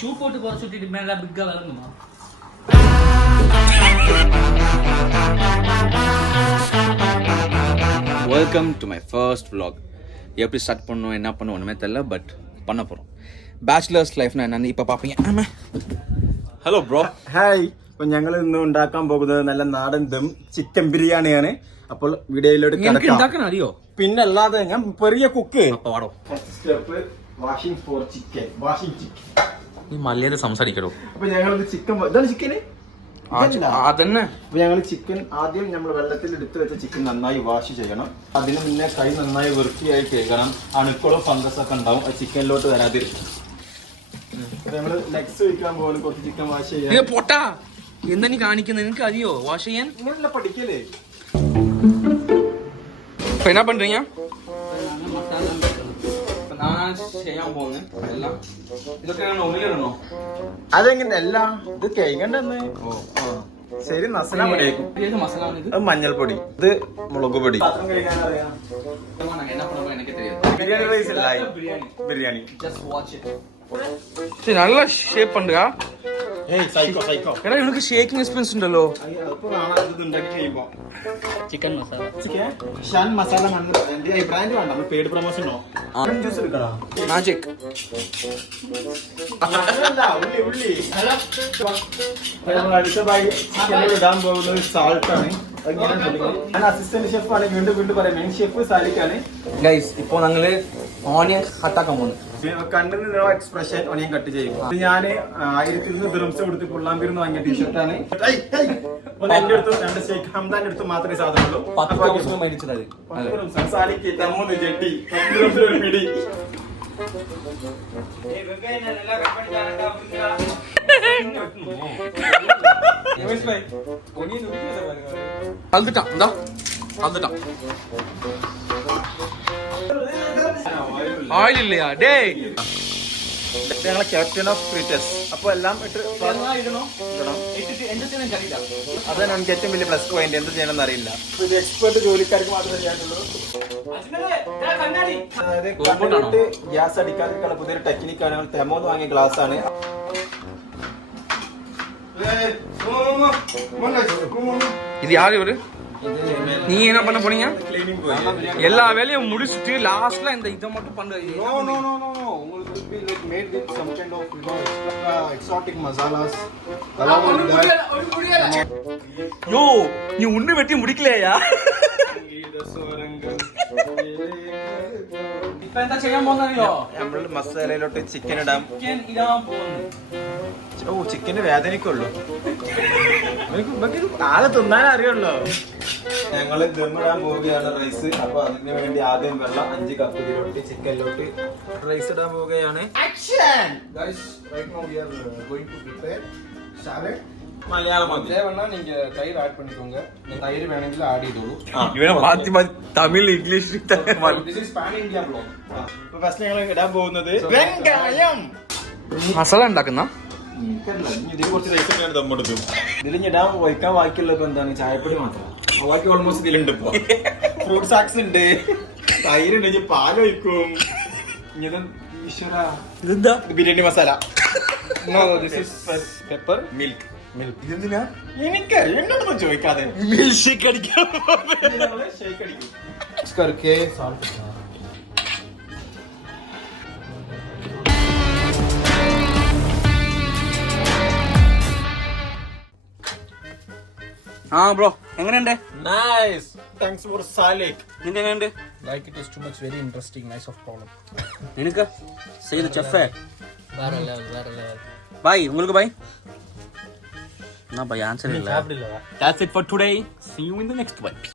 Shoe போட்டு போற சுத்திட்டு மேல பிக்கா வளருமா? Welcome to my first vlog. எப்படி ஸ்டார்ட் பண்ணணும் என்ன பண்ணணும் ஒன்றுமே தெரியல, பட் பண்ண போகிறோம். ബാച്ചിലേഴ്സ് ലൈഫിന് என்னன்னு ഇപ്പോൾ പാപ്പീங்க. Hello bro. ഹായ്. അപ്പോൾ ഞങ്ങൾ ഇന്ന് ഉണ്ടാക്കാൻ പോകുന്നത് നല്ല നാടൻ ദം ചിക്കൻ ബിരിയാണിയാണ്. അപ്പോൾ വീഡിയോയിലോട്ട് ഉണ്ടാക്കാൻ അറിയോ? പിന്നെ അല്ലാതെ ഞാൻ പെറിയ കുക്ക്. പാടോ. Step washing for chicken. Washing chicken. ഈ മലയാളം സംസാരിക്കടോ. അപ്പോൾ ഞങ്ങൾ ചിക്കൻ ഇതാണ് ചിക്കന്. അതന്നെ. അപ്പോൾ ഞങ്ങൾ ചിക്കൻ ആദ്യം നമ്മൾ വെള്ളത്തിൽ എടുത്ത് വെച്ച ചിക്കൻ നന്നായി വാഷ് ചെയ്യണം. അതിന് മുന്നേ കൈ നന്നായി വൃത്തിയായി കഴുകണം. അണുക്കളും ഫംഗസ് ഒക്കെ ഉണ്ടാവും ആ ചിക്കനിലോട്ട് വരാതിരിക്കും. നമ്മള് ലെഗ്സ് വെക്കാൻ പോകുന്ന കുറച്ച് ചിക്കൻ വാഷ് ചെയ്യാൻ. പൊട്ടാ എന്താ നീ കാണിക്കുന്നത്? നിനക്ക് അറിയോ വാഷ് ചെയ്യാൻ? ഇങ്ങനെയല്ല പഠിക്കലേ. എന്നാ പண்றீங்க? ചെയ്യാൻ പോകുന്നത് എല്ലാം ഇതൊക്കെ ഒന്നിലിടണോ? അതെങ്ങനെ അല്ല ഇത് കൈകണ്ടെന്ന്. ശരി മസാല പൊടിയായിരിക്കും. അത് മഞ്ഞൾപ്പൊടി, ഇത് മുളക് പൊടി. ബിരിയാണി റൈസ് അല്ല ബിരിയാണി. നല്ല ഷേപ്പ് பண்ணுங்க. ഏയ് സൈക്കോ സൈക്കോ. എടാ ഇവർക്ക് ഷേക്കിംഗ് എക്സ്പീരിയൻസ് ഉണ്ടല്ലോ. അപ്പോൾ കാണാൻ ഇത് ഉണ്ടാക്കി കഴിയുമ്പോൾ chicken masala. Chicken Shan masala brand വേണ്ട, നമ്മൾ പെയ്ഡ് പ്രൊമോഷൻ ഉണ്ടോ? ജ്യൂസ് എടുക്കണോ? മാജിക്. ഉള്ളി ഉള്ളി. നമ്മൾ അടുത്ത ഭാഗം ചിക്കനിൽ ഇടാൻ പോകുന്നത് സാൾട്ട് ആണ്. ഞാൻ അസിസ്റ്റന്റ് ഷെഫ് ആണ്. വീണ്ടും വീണ്ടും പറയാം, മെയിൻ ഷെഫ് സാലിക്കാണ്. ഗൈസ് ഇപ്പോൾ ഞങ്ങള് ഓണിയൻ കട്ടാക്കാൻ പോകുന്നു. കണ്ടിരുന്ന എക്സ്പ്രഷൻ ഓണിയൻ കട്ട് ചെയ്യും. ഇത് ഞാൻ 1100 ദിർഹംസ് കൊടുത്ത് പുള്ളാമ്പീർന്ന് വാങ്ങിയ ടീഷർട്ടാണ്. എന്റെ അടുത്ത് രണ്ട് ഷെയ്ഖ് ഹംദാന്റെ അടുത്ത് മാത്രമേ സാധനമുള്ളൂ. 10 ദിവസം മേടിച്ചത്. സാലിക്ക് തമൂന്ന് ചെട്ടി 10 ദിർഹംസ് ഒരു പിടി. കലത്തിട്ടാ എന്താ കലത്തിട്ടാ ആയില്ലില്ലയാ ഡേ. ഞങ്ങളെ ക്യാപ്റ്റൻ ഓഫ് ക്രിക്കറ്റ്. അപ്പൊ എല്ലാം അതാണ് എനിക്ക് ഏറ്റവും വലിയ പ്ലസ് പോയിന്റ്. എന്ത് ചെയ്യണമെന്ന് അറിയില്ല. ഇത് എക്സ്പെർട്ട് ജോലിക്കാർക്ക് മാത്രമേ ചെയ്യാനുള്ളൂ. അതായത് ഗ്യാസ് അടിക്കാതിരിക്കാനുള്ള പുതിയൊരു ടെക്നിക്കാണ്. തെമോന്ന് വാങ്ങിയ ഗ്ലാസ് ആണ്. இது யாரு இவரு? நீ என்ன பண்ண போனீங்க? எல்லா வேலையும் முடிச்சிட்டு லாஸ்ட்ல இந்த இத மட்டும் பண்றது. No. உங்களுக்கு will be like made with some kind of exotic masalas. யோ நீ ஒண்ணு வெட்டி முடிக்கலையா? ഇപ്പൊ എന്താ ചെയ്യാൻ പോകുന്നറിയോ? നമ്മൾ മസാലയിലോട്ട് ചിക്കൻ ഇടാൻ പോകുന്നു. ഓ ചിക്കന് വേദനയ്ക്കുള്ളൂ. ആളെ തിന്നാൻ അറിയുള്ളൂ. ഞങ്ങള് ദമ്മിടാൻ പോവുകയാണ് റൈസ്. അപ്പൊ അതിന് വേണ്ടി ആദ്യം വെള്ളം 5 കപ്പ് ഇതിലോട്ട് ചിക്കനിലോട്ട് റൈസ് ഇടാൻ പോവുകയാണ്. മലയാളം தேவைன்னா நீங்க தயிர் ஆட் பண்ணிக்கோங்க. தயிர் வேணும்ல ஆட் ചെയ്തോളൂ. ഇവനെ മാറ്റി മാറ്റി Tamil English This is pan India vlog. First ഞങ്ങൾ ഇടാൻ പോകുന്നത് വെങ്കായം. മസാല ഉണ്ടാക്കുന്ന ഇതിൽ കുറച്ച് റൈസ് ദമ്മെടുക്കും. ഇതിൽ ഇടാൻ വയ്ക്കാൻ ബാക്കിയുള്ളത് എന്താണ്? ചായപ്പൊടി മാത്രം. ബാക്കി ഓൾമോസ്റ്റ് ഇതിലുണ്ട്. ഇപ്പൊ ഫ്രൂട്ട് സാക്സ് ഉണ്ട്, തൈരുണ്ട്, പാൽ ഒഴിക്കും. ഇതെന്താ? Biryani masala. This is pepper. Milk. ഇതെന്തിനാ? എനിക്കറിയാം, എന്നോടൊന്നും ചോദിക്കാതെ. മിൽക്ക് ഷേക്ക് അടിക്കാൻ ഷേക്ക് അടിക്കും. Mix करके salt. ആ ബ്രോ എങ്ങനെയുണ്ട്? നൈസ്. Thanks for Salik. നിനക്ക് എങ്ങനെയുണ്ട്? Like it is too much very interesting. Nice of problem. നിനക്ക് ചെയ്ത് ചെഫേ வேற லெவல். ബൈ உங்களுக்கு ബൈ. എന്നാ ബൈ ആൻസർ ഇല്ല. That's it for today. See you in the next one.